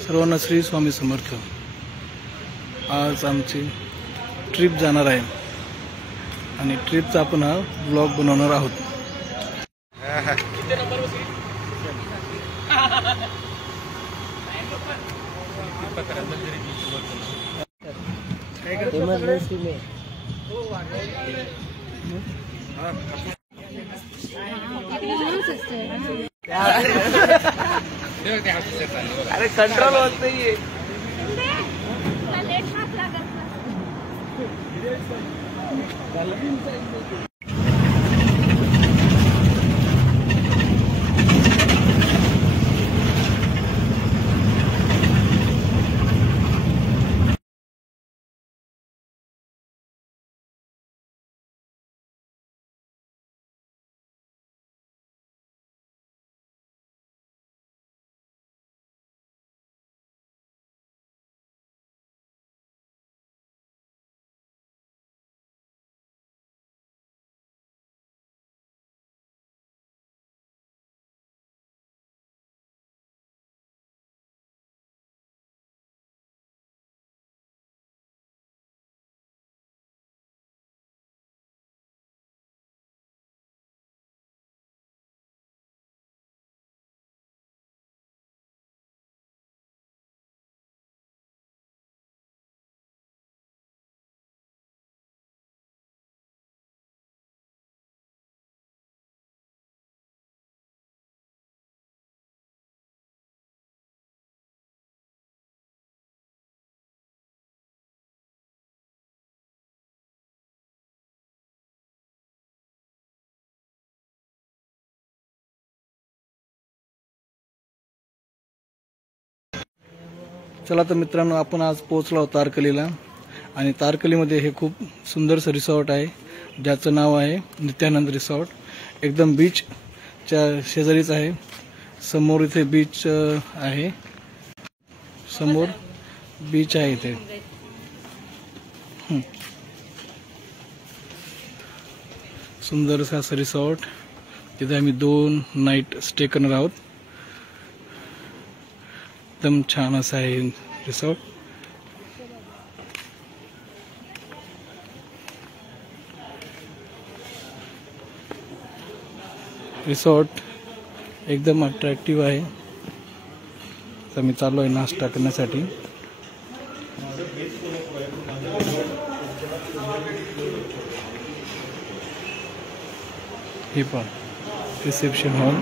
सर्वांना श्री स्वामी समर्थ। आज आमची ट्रिप जाणार आहे आणि ट्रिपचा आपण हा ब्लॉग बनवणार आहोत। अरे कंट्रोल होत नाहीये। चला तर मित्रांनो, आपण आज पोहोचलो आहोत तारकर्लीला आणि तारकर्लीमध्ये हे खूप सुंदरसं रिसॉर्ट आहे ज्याचं नाव आहे नित्यानंद रिसॉर्ट। एकदम बीचच्या शेजारीच आहे। समोर इथे बीच आहे, समोर बीच आहे इथे। सुंदरसा असं रिसॉर्ट, तिथे आम्ही 2 नाईट स्टे करणार आहोत। एकदम छान असं आहे रिसॉर्ट। रिसॉर्ट एकदम अट्रॅक्टिव्ह आहे। तर मी चाललो आहे नाश्ता करण्यासाठी। हे पण रिसेप्शन हॉल।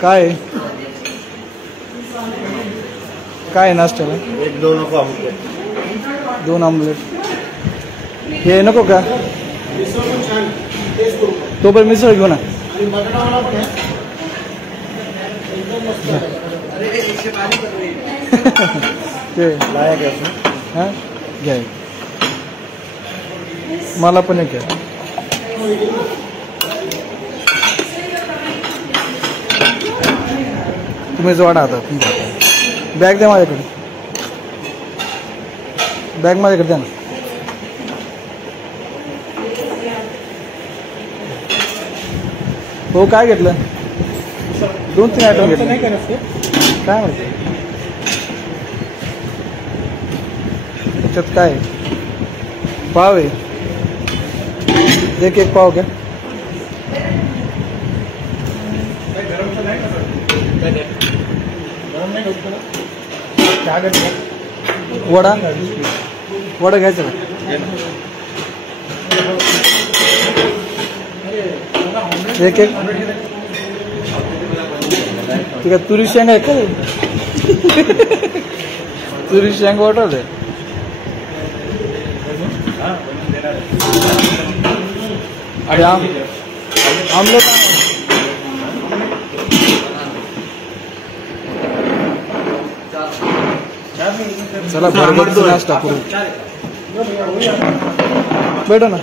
काय काय नाश्त्याला? 2 ऑमलेट। हे नको का? तो पण मिसळ घेऊ ना। ते लायक आहे। हां घ्या, मला पण एक घ्या। तुम्ही जोडा आता तुमच्या बॅग द्या माझ्याकडे, बॅग माझ्याकडे द्या ना। हो काय घेतलं? 2-3 आयटम घेतले। काय माहिती त्याच्यात काय? पाव आहे, एक पाव घ्या। वडा घ्यायचा का? एक ठीक आहे। तुरी शेंग आहे का? तुरी शेंग वाटत आहे। आणि आमलेट चला बरोबर नाश्ता करू। बैठो ना।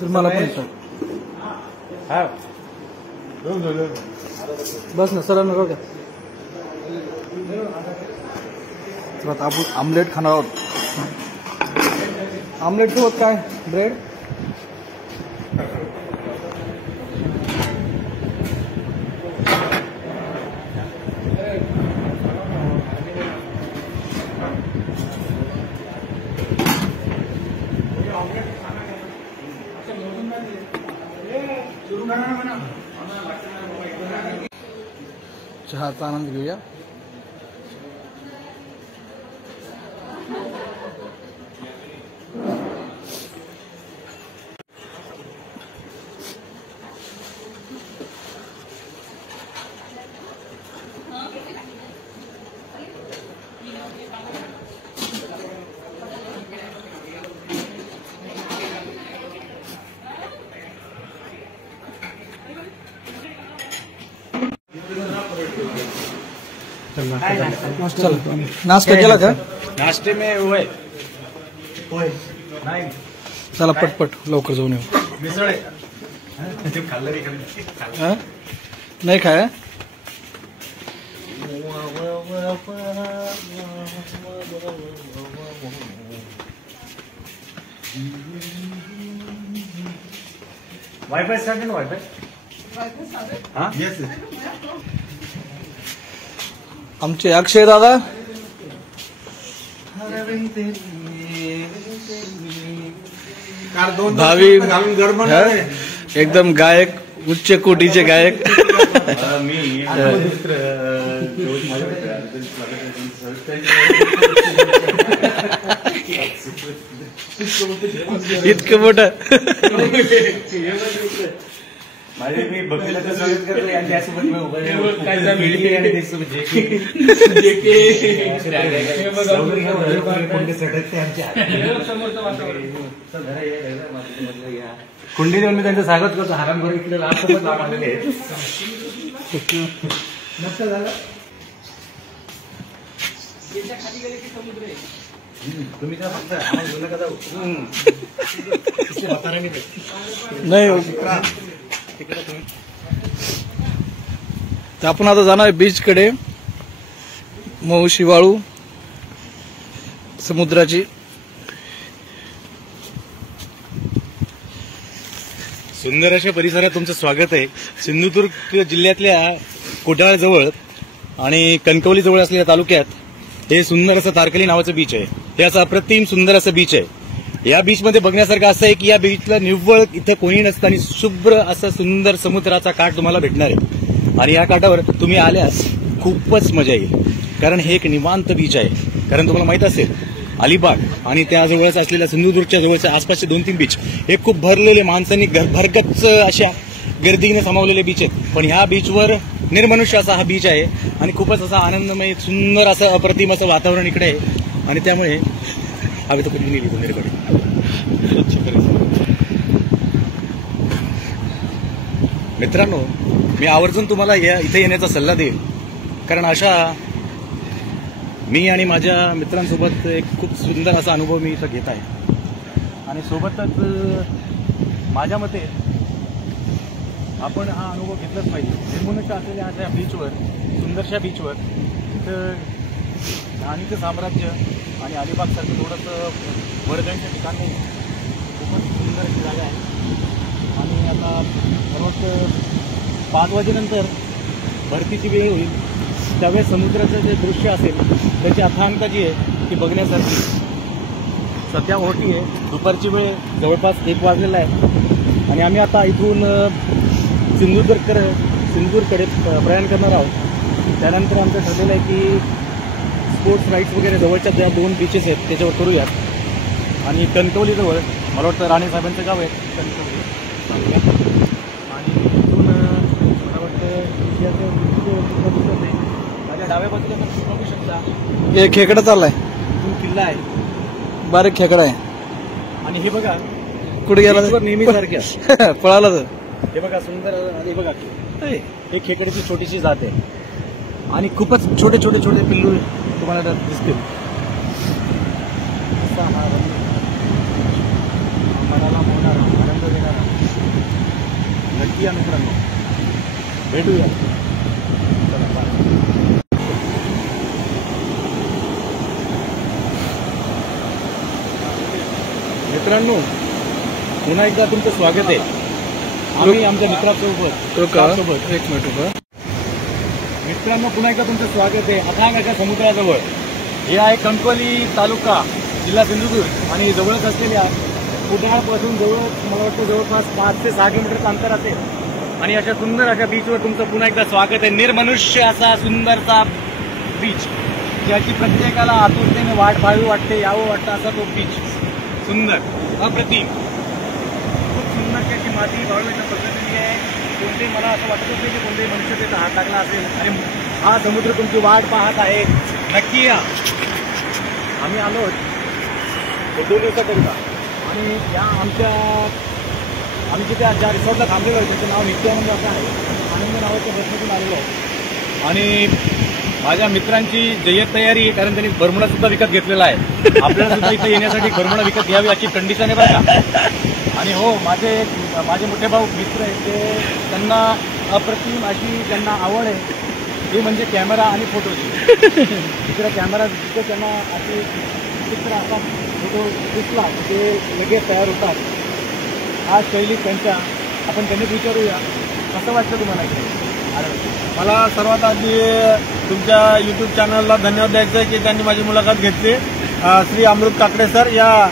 सर मला पण सर बस ना सर नको द्या. तर आता आपण आमलेट खाणार आहोत. आमलेट सोबत काय ब्रेड. चहाचा आनंद घेऊया. चल नाश्ता केला का. नाश्ते में वो है नाही चला पटपट लवकर जाऊन येऊ. मिसळ आहे खाल्लं हा? नाही खाया. वायफाय सांग ना वायफाय. हाँ येस. आमचे अक्षय दादा भावी एकदम गायक उच्च कोटीचे गायक. इतकं मोठं माझे मी भक्तीला स्वागत करते आणि त्यासोबत मी उभं कुंडी देऊन मी त्यांचं स्वागत करतो. हराम भर इकडे लाभसोबत लाभ आलेले आहेत. मस्त झालं. तुम्ही काय फक्त नका जाऊ. नाही तर आपण आता जाणार आहे बीच कडे. मौशी वाळू समुद्राची. सुंदर अशा परिसरात तुमचं स्वागत आहे. सिंधुदुर्ग जिल्ह्यातल्या कोटाळजवळ आणि कणकवली जवळ असलेल्या तालुक्यात हे सुंदर असं तारकली नावाचं बीच आहे. हे असं अप्रतिम सुंदर असं बीच आहे. या बीचमध्ये बघण्यासारखं असं आहे की या बीचला निव्वळ इथे कोणी नसतं आणि शुभ्र असं सुंदर समुद्राचा काठ तुम्हाला भेटणार आहे. आणि या काठावर तुम्ही आल्यास खूपच मजा येईल. कारण हे एक निवांत बीच आहे. कारण तुम्हाला माहित असेल अलिबाग आणि त्याजवळच असलेल्या सिंधुदुर्गच्या जवळच्या आसपासचे 2-3 बीच हे खूप भरलेले माणसांनी भरगच्च अशा गर्दीने सामावलेले बीच आहेत. पण ह्या बीचवर निर्मनुष्य असा हा बीच आहे आणि खूपच असा आनंदमय सुंदर असं अप्रतिम असं वातावरण इकडे आहे. आणि त्यामुळे हवे तर कुठे नेली तुम्हीकडे. मित्रांनो मी आवर्जून तुम्हाला इथे येण्याचा सल्ला देईल. कारण अशा मी आणि माझ्या मित्रांसोबत एक खूप सुंदर असा अनुभव मी इथं घेत आहे. आणि सोबतच माझ्या मते आपण हा अनुभव घेतलाच पाहिजे. निर्मनुष्य असलेल्या अशा बीचवर सुंदरशा बीचवर इथं राणीचं साम्राज्य आणि अलिबागसारखं थोडंसं वर्दळीच्या ठिकाणी खूपच सुंदर अशी जागा आहे. आणि आता मग 5 वाजेनंतर भरतीची वेळ होईल त्यावेळेस समुद्राचं जे दृश्य असेल त्याची अथांगता जी आहे ती बघण्यासारखी. सध्या मोठी आहे. दुपारची वेळ जवळपास 1 वाजलेला आहे आणि आम्ही आता इथून सिंधुदुर्गकडे प्रयाण करणार आहोत. त्यानंतर आमचं ठरलेलं आहे की स्पोर्ट्स राईड्स वगैरे जवळच्या ज्या 2 बीचेस आहेत त्याच्यावर करूयात. आणि कणकवलीजवळ मला वाटतं राणेसाहेबांचं गाव आहे कणकवली. आणि इथून मला वाटतं माझ्या डाव्या बाजूला तुम्ही बघू शकता एक खेकडा चाललाय. इथून किल्ला आहे. बारीक खेकडा आहे. आणि हे बघा कुठे गेला नेहमी सारख्या पळाला तर. हे बघा सुंदर. हे बघा हे खेकड्याची छोटीशी जात आहे आणि खूपच छोटे छोटे छोटे पिल्लू तुम्हाला दिसतील. मनाला मोहणारा आनंद देणारा भेटूया. चला, bye. मित्रांनो, पुन्हा एकदा तुमचं स्वागत आहे. आम्ही आमच्या मित्रासोबत एक मिनिट उभा. मित्रांनो, पुन्हा एकदा तुमचं स्वागत आहे अथांग अशा समुद्राजवळ. हे आहे कणकवली तालुका, जिल्हा सिंधुदुर्ग आणि जवळच असलेल्या कुडाळपासून मला वाटतं जवळपास 5 ते 6 किलोमीटरचं अंतर असेल. आणि अशा सुंदर अशा बीचवर तुमचं पुन्हा एकदा स्वागत आहे. निर्मनुष्य असा सुंदरचा बीच, ज्याची प्रत्येकाला आतुरतेने वाट पाहावी वाटते, यावं वाटतं असा तो बीच. सुंदर, अप्रतिम, खूप सुंदर त्याची माती भावनेच्या पद्धतीने आहे. कोणतेही मला असं वाटतच नाही की कोणत्याही मनुष्य त्याचा हात लागला असेल. आणि हा समुद्र तुमची वाट पाहत आहे. नक्की या. आम्ही आलो 2 दिवसाकरिता आणि या आम्ही जिथे ज्या रिसॉर्टला थांबलेलो आहे त्याचं नाव नित्यानंद असं आहे. आनंद नावाच्या बसमधून आलेलो आहे. आणि माझ्या मित्रांची जय्यत तयारी आहे, कारण त्यांनी बरमुडा सुद्धा विकत घेतलेला आहे. आपल्याला सुद्धा इथे येण्यासाठी बरमुडा विकत घ्यावी अशी कंडिशन आहे बरं का. आणि हो, माझे मोठे भाऊ मित्र आहेत, ते त्यांना अप्रतिम अशी त्यांना आवड आहे ती म्हणजे कॅमेरा आणि फोटोची. तिकडे कॅमेरा जिथे त्यांना अशी चित्र असा फोटो दिसला ते लगेच तयार होतात. हा शैली त्यांच्या. आपण त्यांनीच विचारूया, कसं वाटतं तुम्हाला इकडे? मला सर्वात आधी तुमच्या यूट्यूब चॅनलला धन्यवाद द्यायचं आहे की त्यांनी माझी मुलाखत घेतली. श्री अमृत काकडे सर, या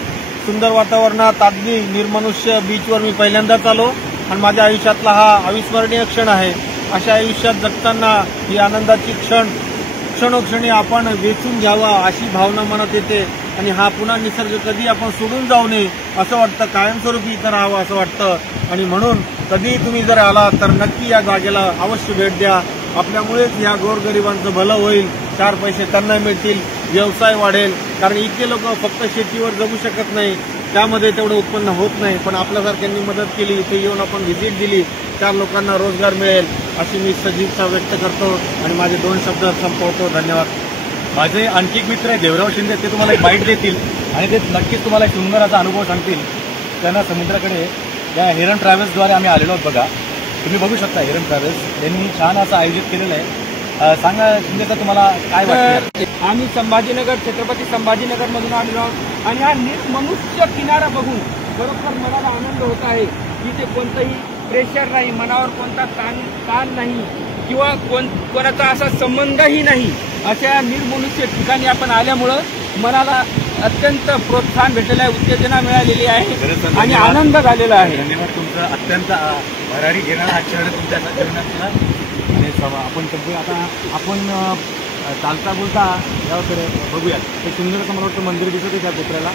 सुंदर वातावरणात अगदी निर्मनुष्य बीचवर मी पहिल्यांदाच आलो आणि माझ्या आयुष्यातला हा अविस्मरणीय क्षण आहे. अशा आयुष्यात जगताना ही आनंदाची क्षणोक्षणी आपण वेचून घ्यावा अशी भावना मनात येते. आणि हा पुन्हा निसर्ग कधी आपण सोडून जाऊ नये असं वाटतं, कायमस्वरूपी इथं राहावं असं वाटतं. आणि म्हणून कधी तुम्ही जर आला तर नक्की या जागेला अवश्य भेट द्या. आपल्यामुळेच या गोरगरिबांचं भलं होईल, 4 पैसे त्यांना मिळतील, व्यवसाय वाढेल. कारण इतके लोक फक्त शेतीवर जगू शकत नाही, त्यामध्ये तेवढं उत्पन्न होत नाही. पण आपल्यासारख्यांनी मदत केली, इथे येऊन आपण व्हिजिट दिली, 4 लोकांना रोजगार मिळेल अशी मी सदिच्छा व्यक्त करतो आणि माझे 2 शब्द संपवतो. धन्यवाद. माझे आणखी एक मित्र आहे देवराव शिंदे, ते तुम्हाला एक बाईट देतील आणि ते नक्कीच तुम्हाला एक सुंदर असा अनुभव सांगतील. त्यांना समुद्राकडे या हिरण ट्रॅव्हल्सद्वारे आम्ही आलेलो आहोत. बघा, तुम्ही बघू शकता हिरण ट्रॅव्हल्स यांनी छान असं आयोजित केलेलं आहे. सांगा शिंदेचा तुम्हाला काय वाटतं? आम्ही छत्रपती संभाजीनगरमधून आलेलो आहोत आणि हा निर्मनुष्य किनारा बघून खरोखर मनाला आनंद होत आहे. इथे कोणतंही प्रेशर नाही, मनावर कोणता ताण नाही किंवा कोणाचा असा संबंधही नाही. अशा निर्मनुष्य ठिकाणी आपण आल्यामुळं मनाला अत्यंत प्रोत्साहन भेटलेलं आहे, उत्तेजना मिळालेली आहे आणि आनंद झालेला आहे. धन्यवाद. तुमचं अत्यंत भरारी घेणारा हा क्षण तुमच्या जीवनातला. आणि आपण आता आपण चालता बोलता याकडे बघूयात. ते सुंदर असं मला वाटतं मंदिर दिसत आहे त्या कोपऱ्याला.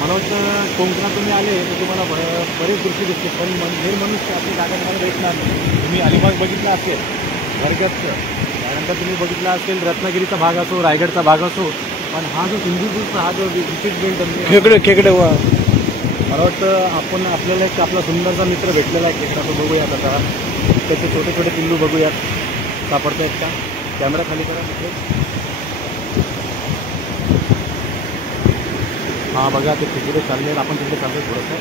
मला वाटतं कोकणात तुम्ही आले तर तुम्हाला बरेच दृश्य दिसते, पण निर्मनुष्य आपली जागा तुम्हाला भेटणार नाही. तुम्ही अलिबाग बघितला असेल, वर्गाचं, त्यानंतर तुम्ही बघितला असेल रत्नागिरीचा भाग असो, रायगडचा भाग असो, पण हा जो सिंधुदुर्गचा हा जो विचित बेल्ट खेकडे वा, मला वाटतं आपण आपल्याला एक आपला सुंदरचा मित्र भेटलेला आहे खेकडा. तो बघूयात आता. त्याचे छोटे छोटे पिल्लू बघूयात, सापडतायत का? कॅमेरा खाली करा तिथे. हा बघा, ते तिकडे चालले आहेत, आपण तिकडे चाललोय थोडंसं.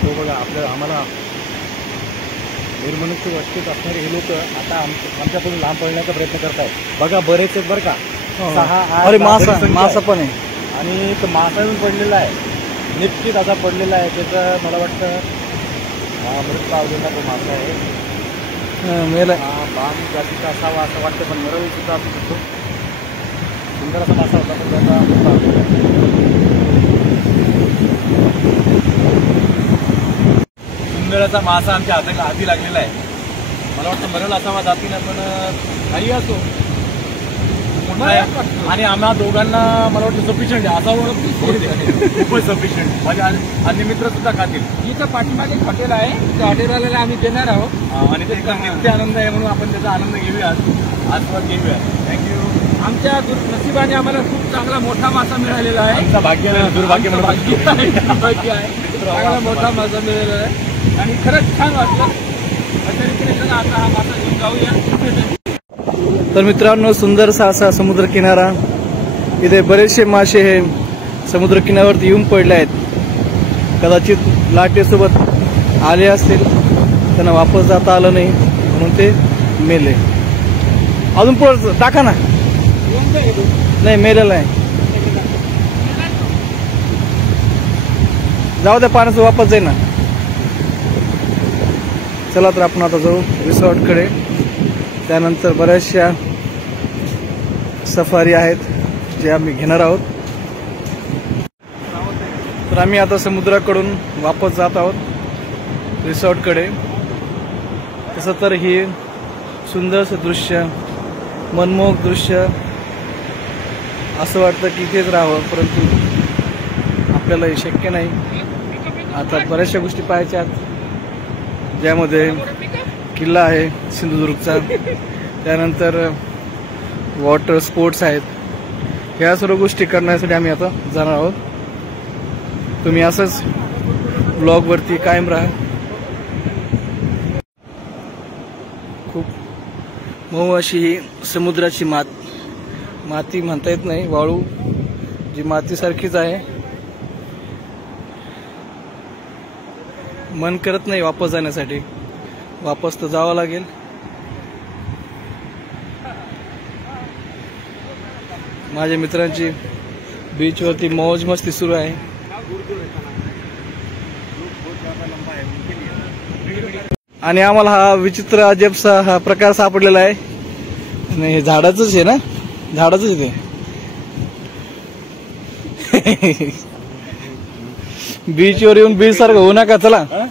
तो बघा, आम्हाला निर्मनुष्य वस्तीत असणारे हे लोक आता आमच्याकडून लांब पळण्याचा प्रयत्न करत आहेत. बघा, बरेच आहेत बरं का. 6-8 अरे मासा पण आहे. आणि तो मासा येऊन पडलेला आहे, निश्चित असा पडलेला आहे. त्याचं मला वाटतं मृत पावलेला तो मासा आहे. मेला बाम जातीचा असावा असं वाटतं, पण मरवी सुद्धा असू शकतो. सुंदर असा मासा होता, पण त्याचा सुंदर असा मासा आमच्या हाताला हाती लागलेला आहे. मला वाटतं मरल असावा जातीनं, पण काही असो आणि आम्हा दोघांना मला वाटतं सफिशियंट आहे असा खूपच सफिशियंट. माझे अन्य मित्र सुद्धा खातील. इथं पाठीमागे हॉटेल आहे, त्या हॉटेलवाल्याला आम्ही देणार आहोत आणि त्याचा नित्य आनंद आहे, म्हणून आपण त्याचा आनंद घेऊयात, आस्वाद घेऊयात. थँक्यू. आमच्या नशिबाने आम्हाला खूप चांगला मोठा मासा मिळालेला आहे. आमचा भाग्य दुर्भाग्य भाग्य आहे, चांगला मोठा मासा मिळालेला आहे आणि खरंच छान वाटलं. अशा रीतीने चला आता हा मासा घेऊन जाऊया. तर मित्रांनो, सुंदरसा असा समुद्र किनारा. इथे बरेचसे मासे हे समुद्र किनाऱ्यावरती येऊन पडले आहेत. कदाचित लाटेसोबत आले असतील त्यांना वापस जाता आलं नाही म्हणून ते मेले. अजून पुढे टाका ना. नाही, मेलेला आहे. जाऊ द्या, पाण्याचं वापस जाईल ना. चला तर आपण आता जाऊ रिसॉर्टकडे. त्यानंतर बऱ्याचशा सफारी आहेत जे आम्ही घेणार आहोत. तर आम्ही आता समुद्राकडून वापस जात आहोत रिसॉर्टकडे. तसं तर ही सुंदरसं दृश्य, मनमोहक दृश्य, असं वाटतं की इथेच राहावं, परंतु आपल्याला हे शक्य नाही. आता बऱ्याचशा गोष्टी पाहायच्यात, ज्यामध्ये किल्ला आहे सिंधुदुर्गचा, त्यानंतर वॉटर स्पोर्ट्स आहेत. ह्या सर्व गोष्टी करण्यासाठी आम्ही आता जाणार आहोत. तुम्ही असंच ब्लॉगवरती कायम राहा. खूप मऊ अशी ही समुद्राची माती म्हणता येत नाही, वाळू जी मातीसारखीच आहे. मन करत नाही वापस जाण्यासाठी. वापस तर जावं लागेल. माझ्या मित्रांची बीचवरती मौज मस्ती सुरू आहे. आणि आम्हाला हा विचित्र अजबसा हा प्रकार सापडलेला आहे. आणि हे झाडाचंच आहे ना, झाडाचंच आहे ते. बीचवर येऊन बीच सारखं होऊ नका. चला हा?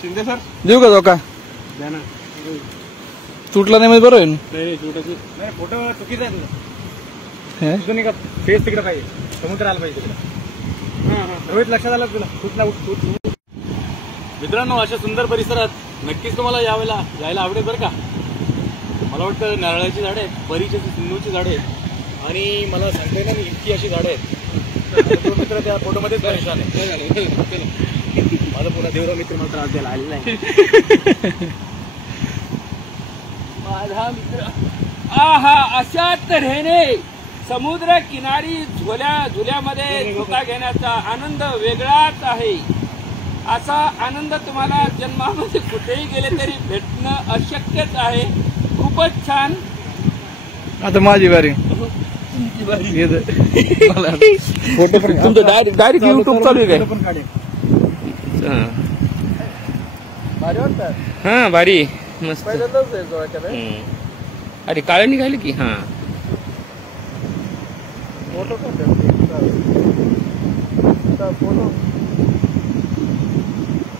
शिंदे सर देऊ का धोका? तुटला नाही म्हणजे बरं होईल. नाही, फोटो चुकीचा आहे तुझा. हे? तुझं नाही का फेस तिकडे पाहिजे, समुद्र आला पाहिजे तिकडे. रोहित, लक्षात आलं तुला? कुठला उठ. मित्रांनो, अशा सुंदर परिसरात नक्कीच तुम्हाला यायला आवडेल बरं का. मला वाटतं नारळाची झाडं आहेत, परीची सिंधूची झाडं आहेत, आणि मला सांगता येणार नाही इतकी अशी झाडं आहेत. तो मित्र त्या फोटोमध्येच परेशान आहे. माझा पुन्हा देवराव मित्र मला त्रास द्यायला आलेला आहे. माझा मित्र. आहा, अशा तऱ्हेने समुद्र किनारी झुल्यामध्ये झोका घेण्याचा आनंद वेगळाच आहे. असा आनंद तुम्हाला जन्मामध्ये कुठेही गेले तरी भेटणं अशक्यच आहे. खूपच छान. आता माझी बारी. फोटो पण तुमचं डायरेक्ट युट्यूब चालू आहे काय? हा, भारी मस्त. अरे काळे निघाले की. हा,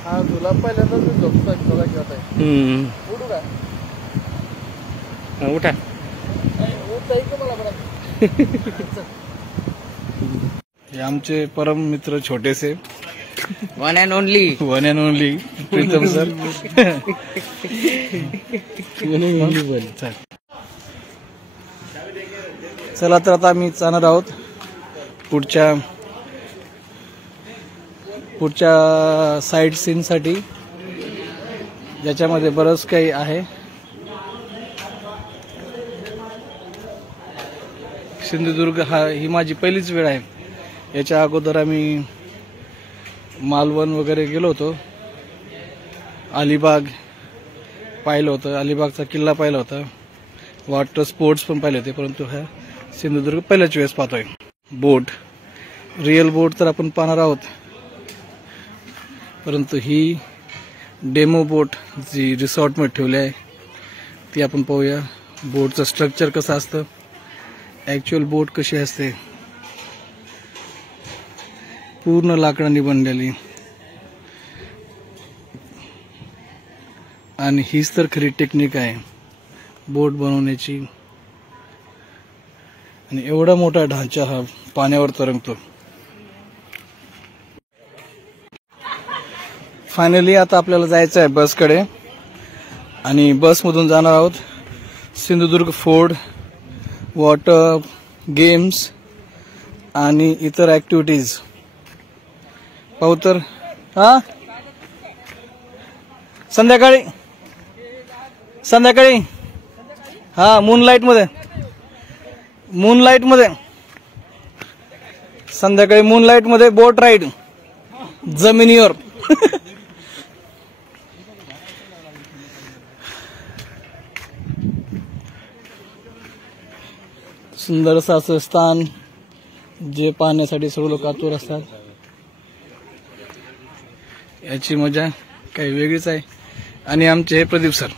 हा तुला पहिल्यांदाच मी झोपतो घेत आहे. उठू का? उठा. हे आमचे परम मित्र छोटेसे, one and only Pritam sir. चला तर आता आम्ही जाणार आहोत पुढच्या साईट सीन साठी, ज्याच्यामध्ये बरंच काही आहे. सिंधुदुर्ग ही माझी पहिलीच वेळ आहे. याच्या अगोदर आम्ही मालवण वगैरे गेलो होतो, अलिबाग पाहिलं होतं, अलिबागचा किल्ला पाहिला होता, वॉटर स्पोर्ट्स पण पाहिले होते, परंतु हा सिंधुदुर्ग पहिल्याच वेळेस पाहतोय. बोट, रिअल बोट तर आपण पाहणार आहोत, परंतु ही डेमो बोट जी रिसॉर्टमध्ये ठेवली आहे ती आपण पाहूया. बोटचं स्ट्रक्चर कसं असतं, ॲक्च्युअल बोट कशी असते, पूर्ण लाकडांनी बनलेली. आणि हीच तर खरी टेक्निक आहे बोट बनवण्याची. आणि एवढा मोठा ढांचा हा पाण्यावर तरंगतो. फायनली आता आपल्याला जायचं आहे बसकडे, आणि बसमधून जाणार आहोत सिंधुदुर्ग फोर्ट, वॉटर गेम्स आणि इतर ॲक्टिव्हिटीज पाहू. तर हा संध्याकाळी संध्याकाळी हा मूनलाईट मध्ये संध्याकाळी मूनलाईट मध्ये बोट राईड जमिनीवर. सुंदरसं असं स्थान जे पाहण्यासाठी सर्व लोक आतुर असतात. याची मजा काही वेगळीच आहे. आणि आमचे हे प्रदीप सर.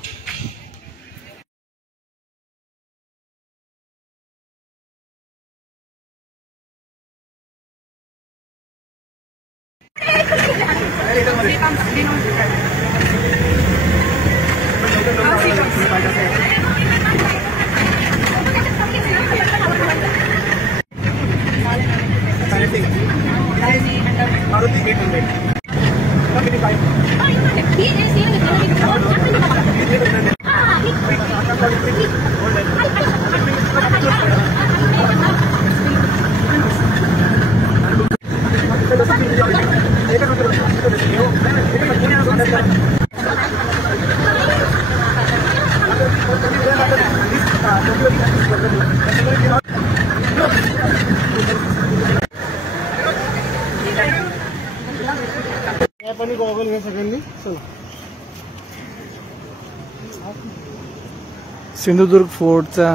सिंधुदुर्ग फोर्टचा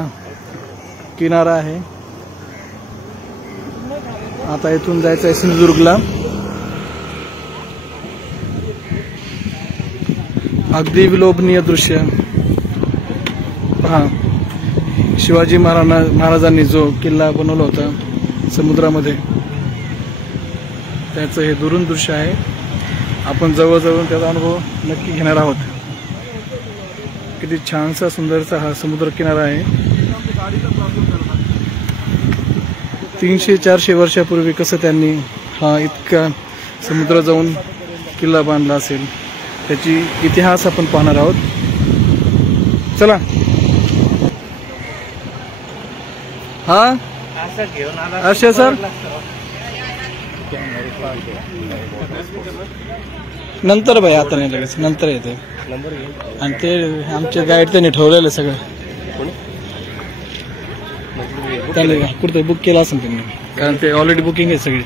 किनारा आहे. आता इथून जायचं आहे सिंधुदुर्गला. अगदी विलोभनीय दृश्य. पहा, शिवाजी महाराजांनी जो किल्ला बनवला होता समुद्रामध्ये, त्याचं हे दुरून दृश्य आहे. आपण जवळजवळ त्याचा अनुभव नक्की घेणार आहोत. किती छानसा सुंदरसा हा समुद्र किनारा आहे. 300-400 वर्षापूर्वी कसं त्यांनी हा इतका समुद्र जाऊन किल्ला बांधला असेल, त्याची इतिहास आपण पाहणार आहोत. चला. हा अशा सर नंतर भाई, आता नाही लगेच, नंतर येते. आणि ते आमचे गाईड त्यांनी ठेवलेलं सगळं, त्याने कुठे बुक केलं असेल त्यांनी, कारण ते ऑलरेडी बुकिंग आहे सगळी.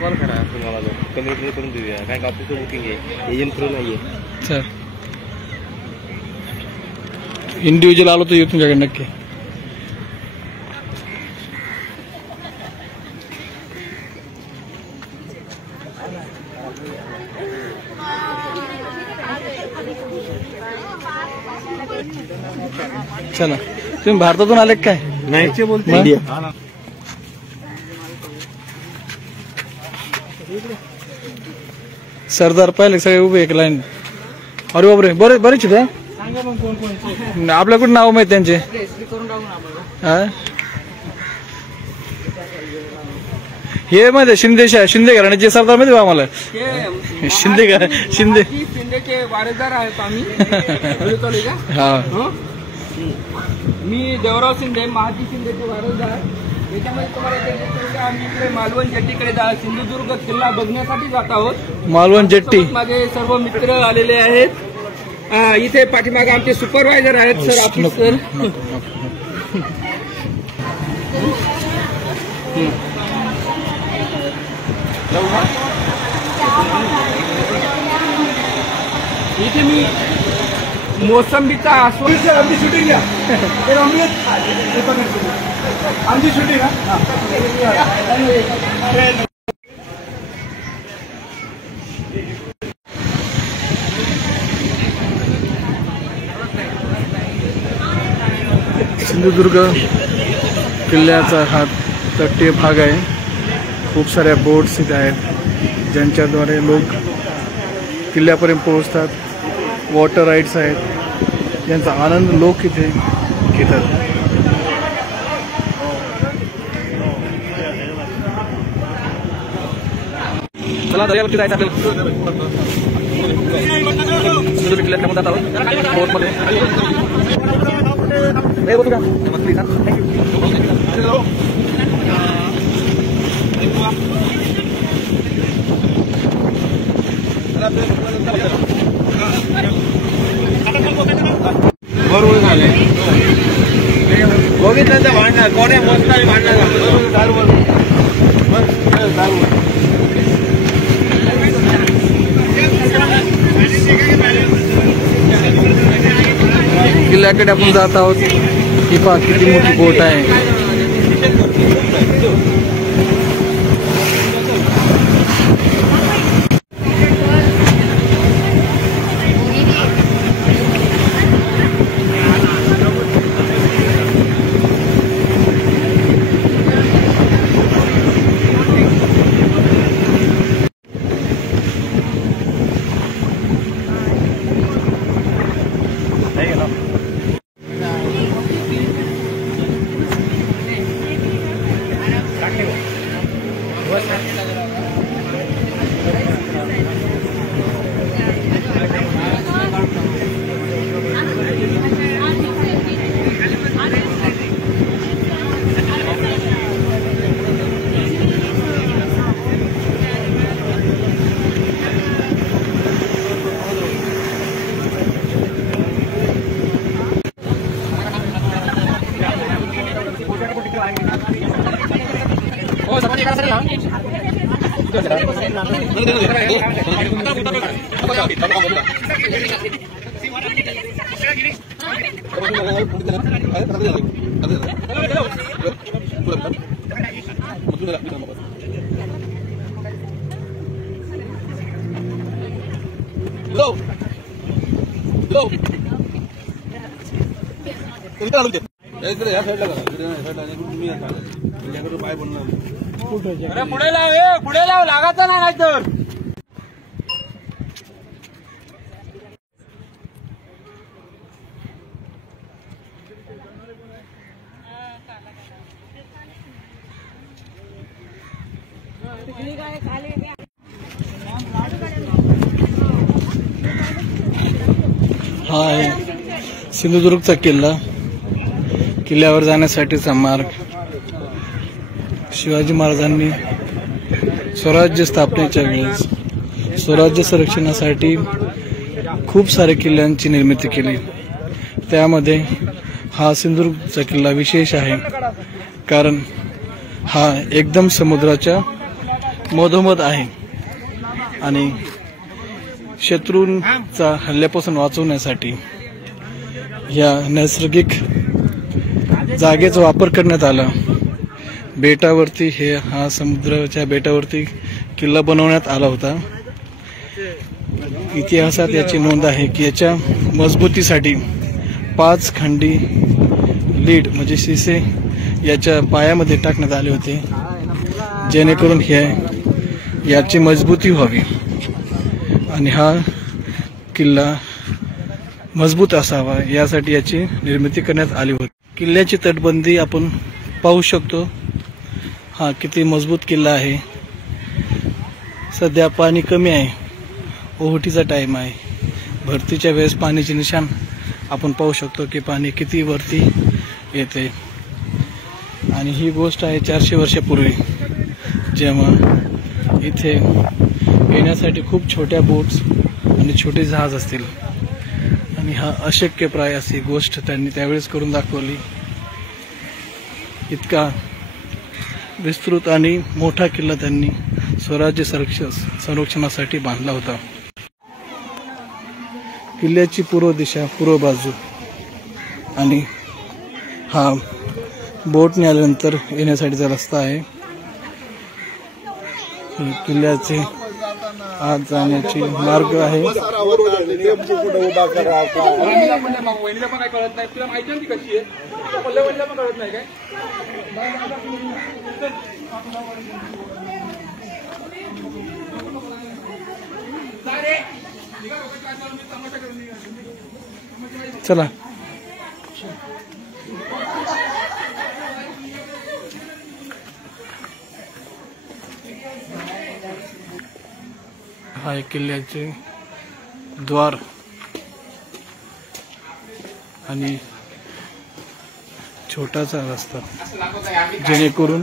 कॉल करा तुम्हाला, कमी करून देऊया, कारण ऑफिसचं बुकिंग आहे, एजंट थ्रू नाहीये. सर इंडिव्हिज्युअल आलो तर येऊ तुमच्याकडे नक्की. चला. तुम्ही भारतातून आले काय? नाही बोलते इंडिया. सरदार पाहिले सगळे उभे एक लाईन. अरे बापरे, बरेच आहेत. आपल्याकडून नाव माहित त्यांचे. हे माहिती शिंदे घराण्याचे सरदार माहिती बा आम्हाला. शिंदेचे वारसदार आहेत आम्ही. हा, मी देवराव शिंदे, महाजी शिंदेचे वारसदार. याच्यामध्ये तुम्हाला आम्ही इकडे मालवण जेट्टीकडे सिंधुदुर्ग किल्ला बघण्यासाठी जात आहोत. मालवण जेट्टी. माझे सर्व मित्र आलेले आहेत. इथे पाठीमागे आमचे सुपरवायझर आहेत सर, ऑफिसर. इथे मी मोसंबीचा आस्वाद. आमची शूटिंग घ्या, आमची शूटिंग. सिंधुदुर्ग किल्ल्याचा हा तटीय भाग आहे. खूप साऱ्या बोट्स इथे आहेत, ज्यांच्याद्वारे लोक किल्ल्यापर्यंत पोहोचतात. वॉटर राईड्स आहेत, ज्यांचा आनंद लोक इथे घेतात. चला दर्यावरती जायचं आपल्याला. किल्ल्यात जात आहोत बोटमध्ये. वरून बघितलं भांडणार कोण्या मोजणारी भांडणार किल्ल्याकडे आपण जात आहोत. ही पहा किती मोठी बोट आहे. पुढे लाव लागायचा नाही तर हा आहे सिंधुदुर्गचा किल्ला. किल्ल्यावर जाण्यासाठीचा मार्ग. शिवाजी महाराजांनी स्वराज्य स्थापनेच्या वेळेस स्वराज्य संरक्षणासाठी खूप सारे किल्ल्यांची निर्मिती केली. त्यामध्ये हा सिंधुदुर्गचा किल्ला विशेष आहे, कारण हा एकदम समुद्राच्या मधोमध आहे आणि शत्रूंचा हल्ल्यापासून वाचवण्यासाठी या नैसर्गिक जागेचा वापर करण्यात आला. बेटावरती हा समुद्राच्या बेटावरती किल्ला बनवण्यात आला होता. इतिहासात याची नोंद आहे की याच्या मजबूतीसाठी 5 खंडी लीड म्हणजे शिसे याच्या पायामध्ये टाकण्यात आले होते, जेणेकरून याची मजबूती व्हावी आणि हा किल्ला मजबूत असावा यासाठी याची निर्मिती करण्यात आली होती. किल्ल्याची तटबंदी आपण पाहू शकतो. हा किती मजबूत किल्ला आहे. सध्या पाणी कमी आहे, ओहोटीचा टाइम आहे. भरतीच्या वेळेस पाण्याचे निशाण आपण पाहू शकतो की पाणी किती वरती येते. आणि ही गोष्ट आहे 400 वर्षापूर्वी, जेव्हा इथे येण्यासाठी खूप छोट्या बोट्स आणि छोटे जहाज असतील आणि हा अशक्यप्राय अशी गोष्ट त्यांनी त्यावेळेस करून दाखवली. इतका विस्तृत आणि मोठा किल्ला त्यांनी स्वराज्य संरक्षणासाठी बांधला होता. किल्ल्याची पूर्व दिशा पूर्व बाजू आणि हा बोटने आल्यानंतर येण्यासाठीचा रस्ता आहे. किल्ल्याचे आत जाण्याची मार्ग आहे. वहिनीला पण काय कळत नाही. तुला माहिती आहे कशी आहे. वहिनीला पण कळत नाही काय. चला हा एक किल्ल्याचे द्वार आणि छोटासा रस्ता, जेणेकरून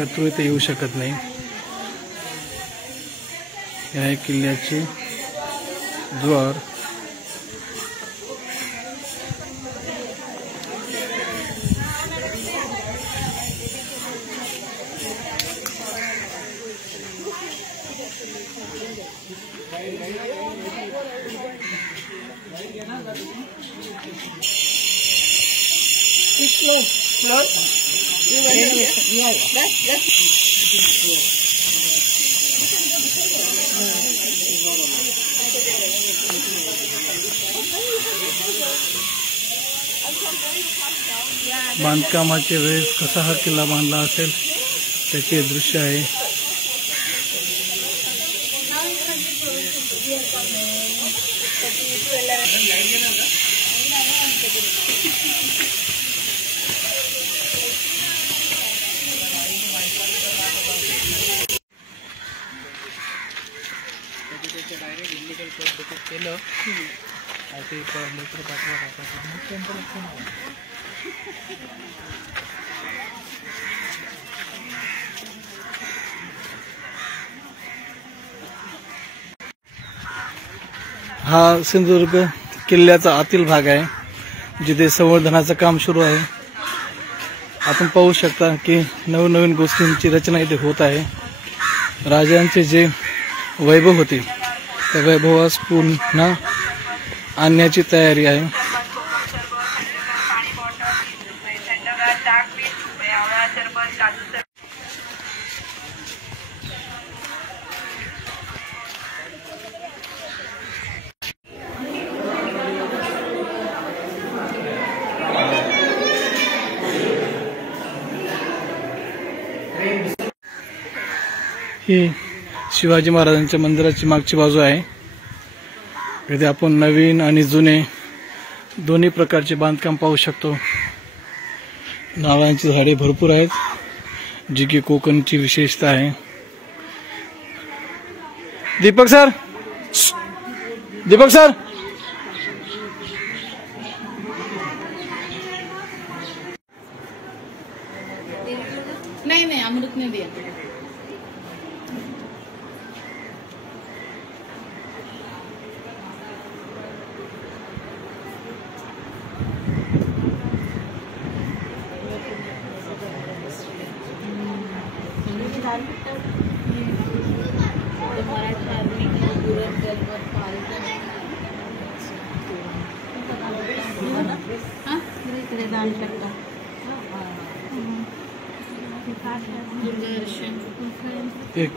शत्रू इथे येऊ शकत नाही. हे आहे किल्ल्याचे द्वार. बांधकामाच्या वेळेस कसा हा किल्ला बांधला असेल त्याचे दृश्य आहे. हा सिंधुदुर्ग किल्ल्याचा आतील भाग आहे जिथे संवर्धनाचं काम सुरू आहे. आपण पाहू शकता की नवनवीन गोष्टींची रचना इथे होत आहे. राजांचे जे वैभव होते त्या वैभवास पुन्हा आणण्याची तयारी आहे. ही शिवाजी महाराजांच्या मंदिराची मागची बाजू आहे. इथे आपण नवीन आणि जुने दोन्ही प्रकारचे बांधकाम पाहू शकतो. नारळांची झाडे भरपूर आहेत जी की कोकणची विशेषता आहे. दीपक सर, दीपक सर, नहीं अमृत ने दिया. एक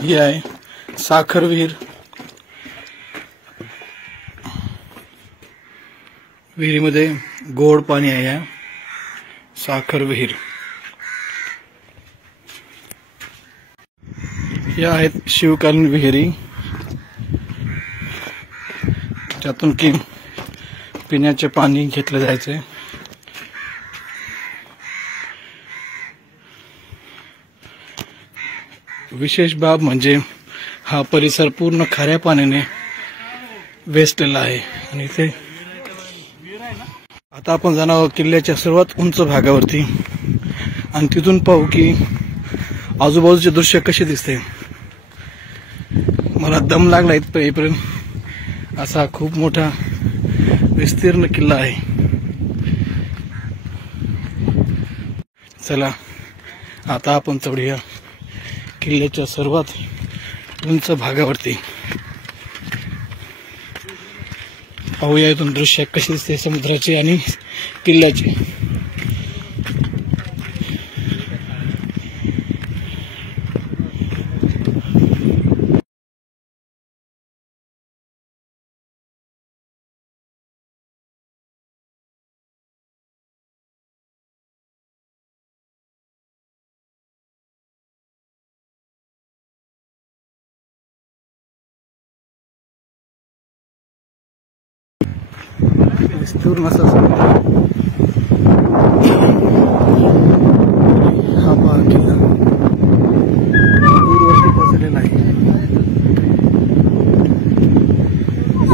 ही आहे साखर विहीर. विहिरीमध्ये गोड पाणी आहे. या साखर विहीर या आहेत शिवकालीन विहिरी, त्यातून की पिण्याचे पाणी घेतले जायचे. विशेष बाब म्हणजे हा परिसर पूर्ण खाऱ्या पाण्याने वेचलेला आहे. आणि इथे आता आपण जाणार आहोत किल्ल्याच्या सर्वात उंच भागावरती आणि तिथून पाहू की आजूबाजूचे दृश्य कसे दिसते. मला दम लागला इथपर्यंत. असा खूप मोठा विस्तीर्ण किल्ला आहे. चला आता आपण चढूया किल्ल्याच्या सर्वात उंच भागावरती. पाहूया इथून दृश्य कसे दिसते समुद्राचे आणि किल्ल्याचे. विस्तीर्ण असा समुद्र. हा पहा किल्ला दूरवरती पसरलेला आहे.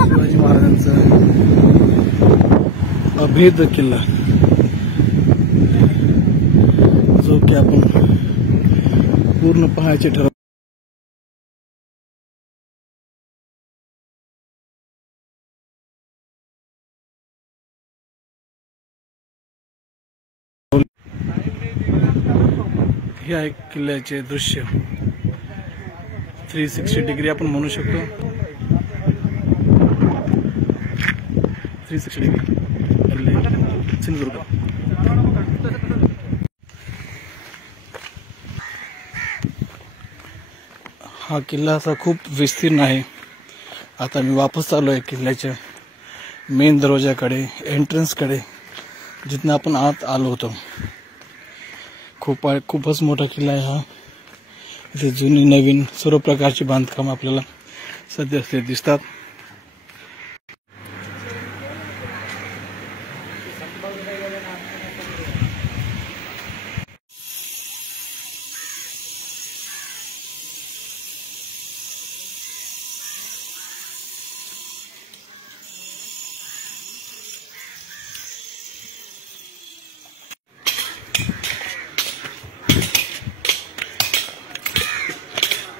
शिवाजी महाराजांचा अभेद किल्ला जो की आपण पूर्ण पाहायचे ठरवले. हे आहे किल्ल्याचे दृश्य. 360 डिग्री आपण म्हणू शकतो. 360 डिग्री किल्ले सिंधुदुर्ग. हा किल्ला असा खूप विस्तीर्ण आहे. आता मी वापस चाललो आहे किल्ल्याच्या मेन दरवाजाकडे, एंट्रन्सकडे, जिथून आपण आत आलो होतो. खूपच मोठा किल्ला आहे हा. इथे जुनी नवीन सर्व प्रकारची बांधकाम आपल्याला सध्या दिसतात.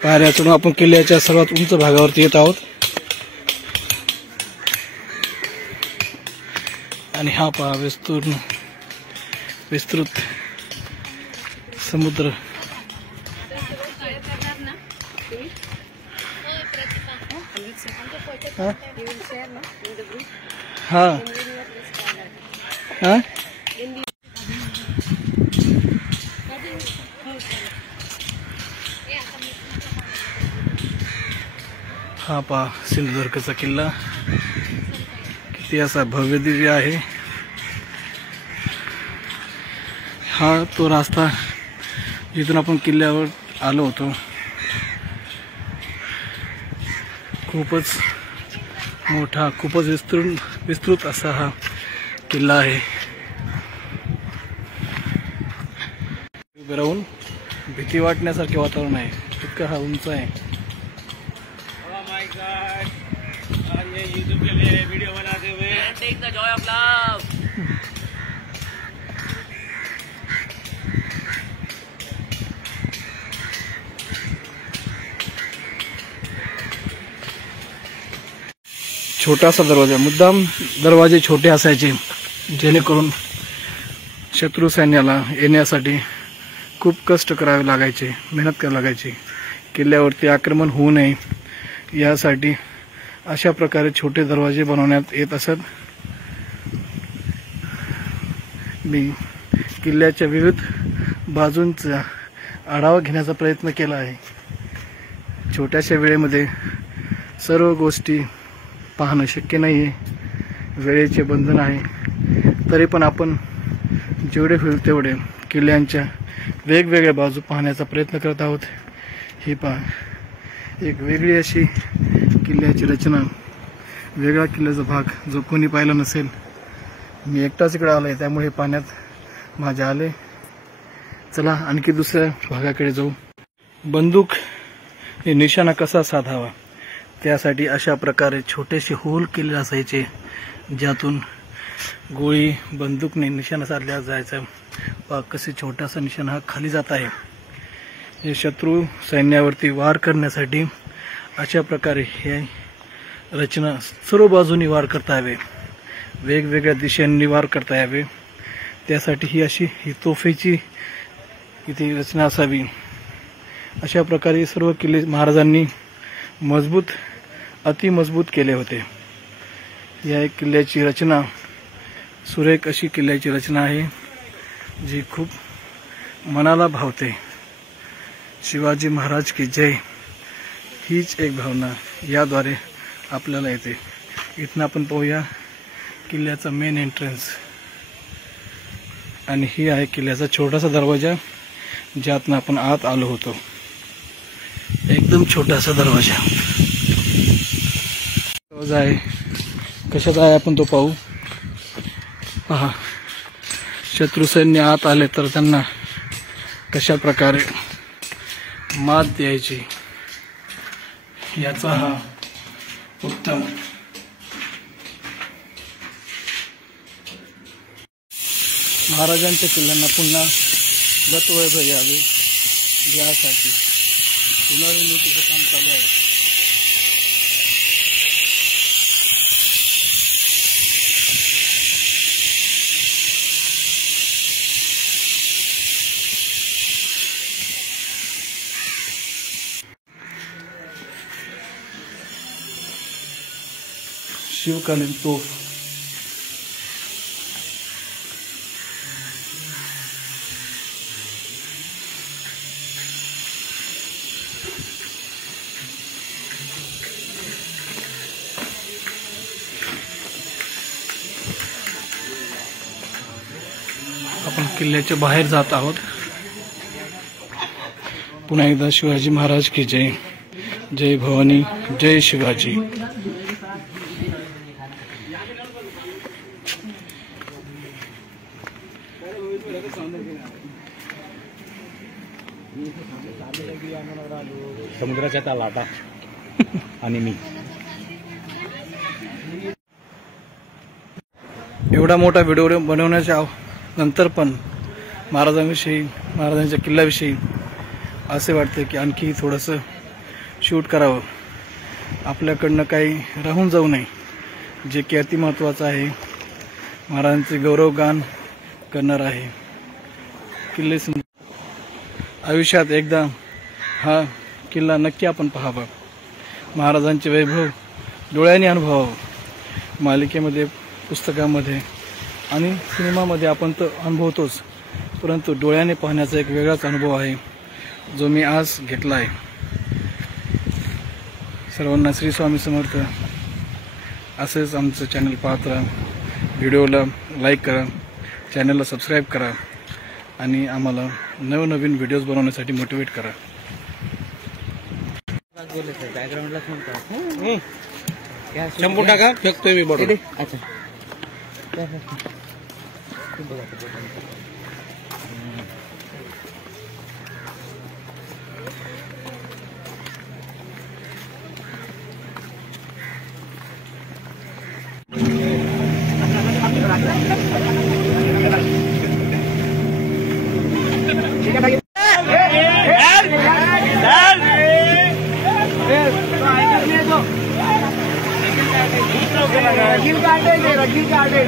पायऱ्या चढून आपण किल्ल्याच्या सर्वात उंच भागावरती येत आहोत. आणि हा पहा विस्तृत समुद्र. हा हा हा पहा सिंधुदुर्गचा किल्ला किती असा भव्य दिव्य आहे. हा तो रस्ता जिथून आपण किल्ल्यावर आलो होतो. खूपच मोठा, खूपच विस्तृत असा हा किल्ला आहे. उभे राहून भीती वाटण्यासारखे वातावरण आहे. इतका हा उंच आहे. यूट्यूब के लिए वीडियो बनाते हुए टेक द जॉय ऑफ लव. छोटासा दरवाजा, मुद्दाम दरवाजे छोटे असायचे जेणेकरून शत्रू सैन्याला येण्यासाठी खूप कष्ट करावे लागायचे, मेहनत करावी लागायची. किल्ल्यावरती आक्रमण होऊ नये यासाठी अशा प्रकारे छोटे दरवाजे बनवण्यात येत असत. मी किल्ल्याच्या विविध बाजूंचा आढावा घेण्याचा प्रयत्न केला आहे. छोट्याशा वेळेमध्ये सर्व गोष्टी पाहणं शक्य नाही आहे, वेळेचे बंधन आहे. तरी पण आपण जेवढे होईल तेवढे किल्ल्यांच्या वेगवेगळ्या बाजू पाहण्याचा प्रयत्न करत आहोत. ही पहा, एक वेगळी अशी किल्ल्याची रचना, वेगळा किल्ल्याचा भाग जो कोणी पाहिला नसेल. मी एकटाच इकडे आलोय त्यामुळे पाण्यात माझ्या आले. चला आणखी दुसऱ्या भागाकडे जाऊ. बंदूक हे निशाणा कसा साधावा त्यासाठी अशा प्रकारे छोटेसे होल केलेले असायचे, ज्यातून गोळी बंदूकने निशाणा साधल्या जायचा. कसे छोटासा निशाणा हा खाली जात आहे. हे शत्रू सैन्यावरती वार करण्यासाठी अशा प्रकारे हे रचना सर्व बाजूनी वार करता यावे, वेगवेगळ्या दिशांनी वार करता यावे, त्यासाठी ही तोफेची इथे रचना असावी. अशा प्रकारे सर्व किल्ले महाराजांनी अतिमजबूत केले होते. या एक किल्ल्याची रचना सुरेख अशी किल्ल्याची रचना आहे, जी खूप मनाला भावते. शिवाजी महाराज की जय हीच एक भावना याद्वारे आपल्याला येते. इथनं आपण पाहूया किल्ल्याचा मेन एंट्रन्स, आणि ही आहे किल्ल्याचा छोटासा दरवाजा, ज्यातनं आपण आत आलो होतो. एकदम छोटासा दरवाजा आहे. कशाचा आहे आपण तो पाहू. पहा, शत्रू सैन्य आत आले तर त्यांना कशा प्रकारे मात द्यायची याचा हा उत्तम महाराजांच्या किल्ल्यांना पुन्हा गतवैभव यावे यासाठी पुनर्निर्मितीचं काम चालू आहे. शिवकालीन तोफ, आपण किल्ल्याच्या बाहेर जात आहोत. पुन्हा एकदा शिवाजी महाराज की जय. जय भवानी, जय शिवाजी. समुद्राच्या त्या लाटा आणि मी. एवढा मोठा व्हिडिओ बनवण्याच्या नंतर पण महाराजांच्या किल्ल्याविषयी असे वाटते की आणखी थोडंसं शूट करावं. आपल्याकडनं काही राहून जाऊ नये, जे की अति महत्त्वाचं आहे. महाराजांचे गौरवगान करणार आहे. किल्ले आयुष्यात एकदा हा किल्ला नक्की आपण पाहावा, महाराजांचे वैभव डोळ्यांनी अनुभवावं. मालिकेमध्ये, पुस्तकामध्ये आणि सिनेमामध्ये आपण तर अनुभवतोच, परंतु डोळ्याने पाहण्याचा एक वेगळाच अनुभव आहे, जो मी आज घेतला आहे. सर्वांना श्री स्वामी समर्थ. असेच आमचं चॅनल पाहत राहा. व्हिडिओला लाईक करा, चॅनलला सबस्क्राईब करा आणि आम्हाला नवनवीन व्हिडिओज बनवण्यासाठी मोटिवेट करा. शंभू टाका, फेकतोय मी बरोबर. रगील गार्डन आहे, रगील गार्डन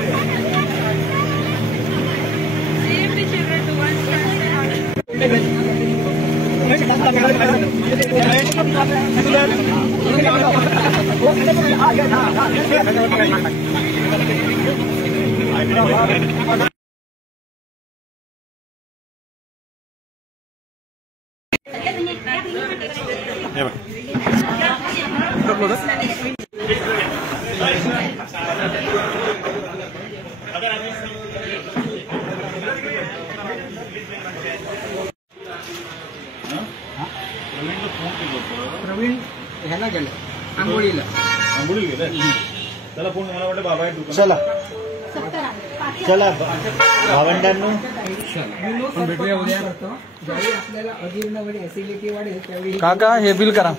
प्रवीण ह्याला गेलं आंघोळीला चला फोन मला वाटतं बाबा चला चला भावंडांनो भेटूया उद्या ज्यावेळी आपल्याला अजीर्ण वाढेल ऍसिडिटी वाढेल त्यावेळी काका हे बिल करा.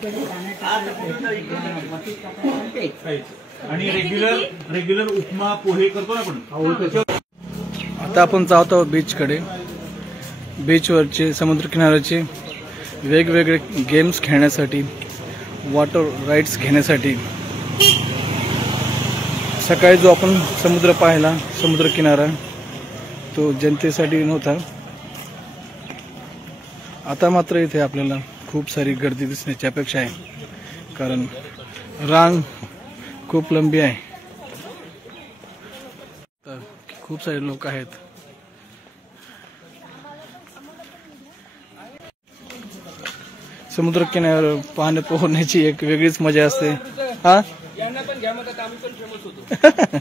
आणि रेग्युलर उपमा पोहे करतो ना आपण. आता आपण जात आहोत बीचकडे. बीचवरचे समुद्र किनाऱ्याचे वेगवेगळे गेम्स खेळण्यासाठी, वॉटर राईड्स घेण्यासाठी. सकाळी जो आपण समुद्र पाहिला, समुद्र किनारा, तो जनतेसाठी नव्हता. आता मात्र इथे आपल्याला खूप सारी गर्दी दिसण्याची अपेक्षा आहे, कारण रांग खूप लंबी आहे. तर खूप सारे लोक आहेत. समुद्र किनाऱ्यावर पाहणे पोहण्याची एक वेगळीच मजा असते. हा यांना पण घ्या म्हणतात, आम्ही पण फेमस होतो.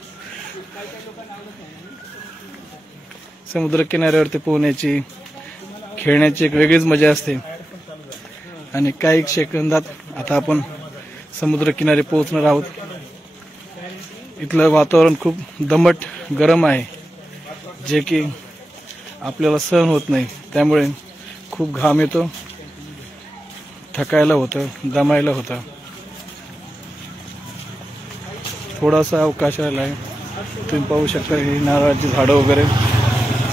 समुद्र किनाऱ्यावरती पोहण्याची, खेळण्याची एक वेगळीच मजा असते. आणि काही सेकंदात आता आपण समुद्र किनारे पोहोचणार आहोत. इथलं वातावरण खूप दमट गरम आहे, जे की आपल्याला सहन होत नाही. त्यामुळे खूप घाम येतो, थकायला होतं, दमायला होतं. थोडासा अवकाश आला आहे. तुम्ही पाहू शकता ही नारळाची झाडं वगैरे.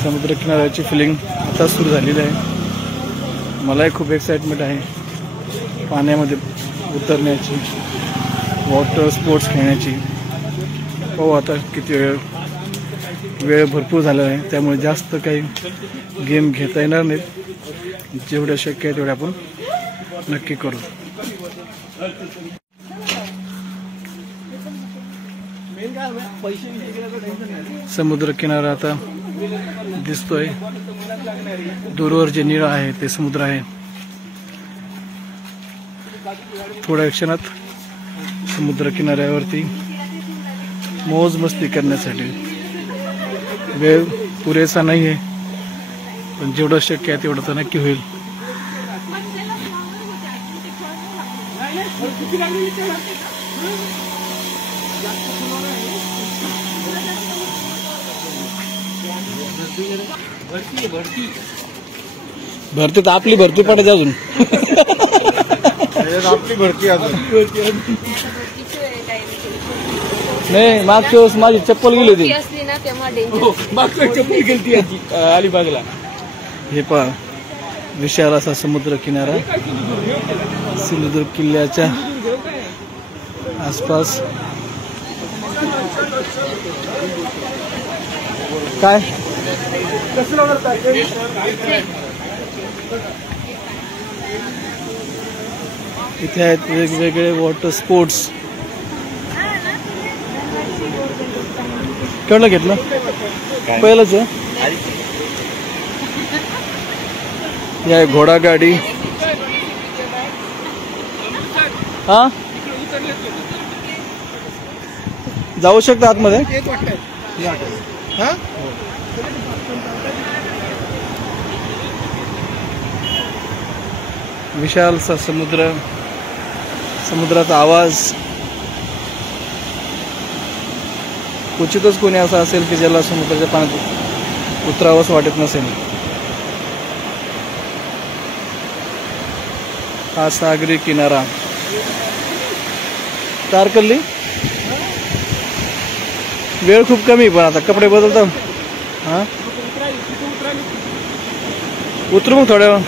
समुद्र किनाऱ्याची फिलिंग आता सुरू झालेली आहे. मलाही खूप एक्साइटमेंट आहे पाण्यामध्ये उतरण्याची, वॉटर स्पोर्ट्स खेळण्याची. पाहू आता किती वेळ भरपूर झाला आहे, त्यामुळे जास्त काही गेम घेता येणार नाहीत. जेवढ्या शक्य आहे तेवढ्या आपण नक्की करू. समुद्र किनारा आता दिसतोय. दूरवर जे निळं आहे ते समुद्र आहे. थोड्या क्षणात समुद्र किनाऱ्यावरती मौज मस्ती करण्यासाठी. वेळ पुरेसा नाही आहे, पण जेवढं शक्य आहे तेवढं तर नक्की होईल. भरती तर आपली भरती पडायची अजून. आपली भरती अजून नाही, मागच्या वेळेस माझी चप्पल गेली होती असली ना तेव्हा मागच्या चप्पल गेलती अलिबागला. हे पहा, विशाल असा समुद्र किनारा. सिंधुदुर्ग किल्ल्याच्या आसपास काय इथे आहेत वेगवेगळे वॉटर स्पोर्ट्स. केवढं घेतलं? पहिलंच आहे. या घोडा गाडी. हा, जाऊ शकता आतमध्ये. विशालसा समुद्र, समुद्राचा आवाज. क्वचितच कोणी असं असेल की ज्याला समुद्राच्या पाण्यात उतरावंच वाटत नसेल. हा सागरी किनारा. तारकल्ली वेळ खूप कमी, पण आता कपडे बदलतो. हा, उतरू मग थोड्या वेळ.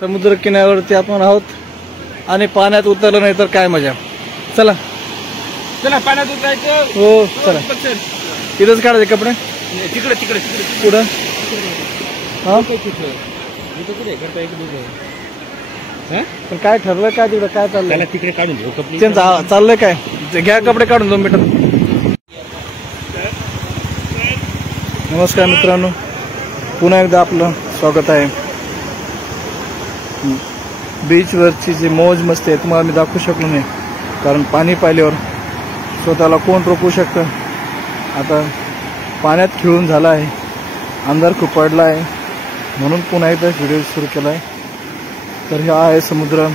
समुद्र किनाऱ्यावरती आपण आहोत आणि पाण्यात उतरलं नाही तर काय मजा. चला चला पाण्यात उतरायचं. हो चला, इथंच काढायचे कपडे. तिकडे तिकडे तिकडे पुढं हा पण काय ठरलं काय तिकडं काय चाललंय त्याला तिकडे काढून घेऊ कपडे. त्यांचं चाललंय काय ते घ्या कपडे काढून 2 मिनिटात. नमस्कार मित्रांनो, पुन्हा एकदा आपलं स्वागत आहे. बीचवरची जी मौज मस्ती आहे तुम्हाला मी दाखवू शकलो नाही, कारण पाणी पाहिल्यावर स्वतःला कोण रोखू शकतं. आता पाण्यात खेळून झाला आहे, अंधार खूप पडला आहे, म्हणून पुन्हा एकदा व्हिडिओ सुरू केला आहे. तर हा आहे समुद्र,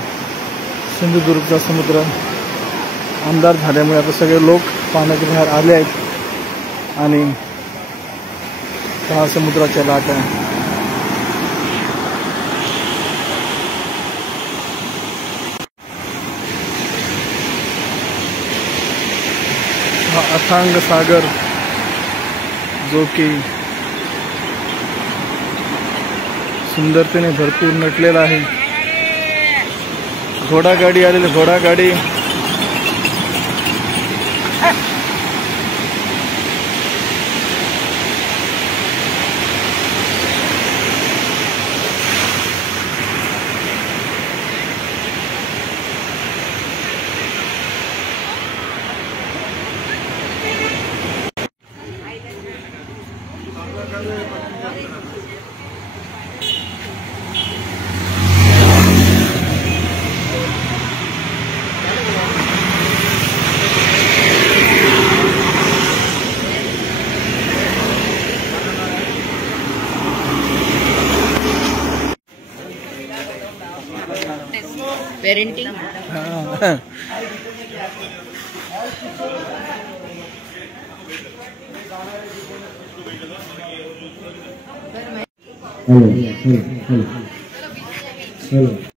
सिंधुदुर्गचा समुद्र. अंधार झाल्यामुळे आता सगळे लोक पाण्याच्या बाहेर आले आहेत आणि हा समुद्राच्या लाट आहे. हा अथांग सागर जो की सुंदरतेने भरपूर नटलेला आहे. घोडागाडी आलेली, घोडागाडी. पेरेंटिंग. Hello.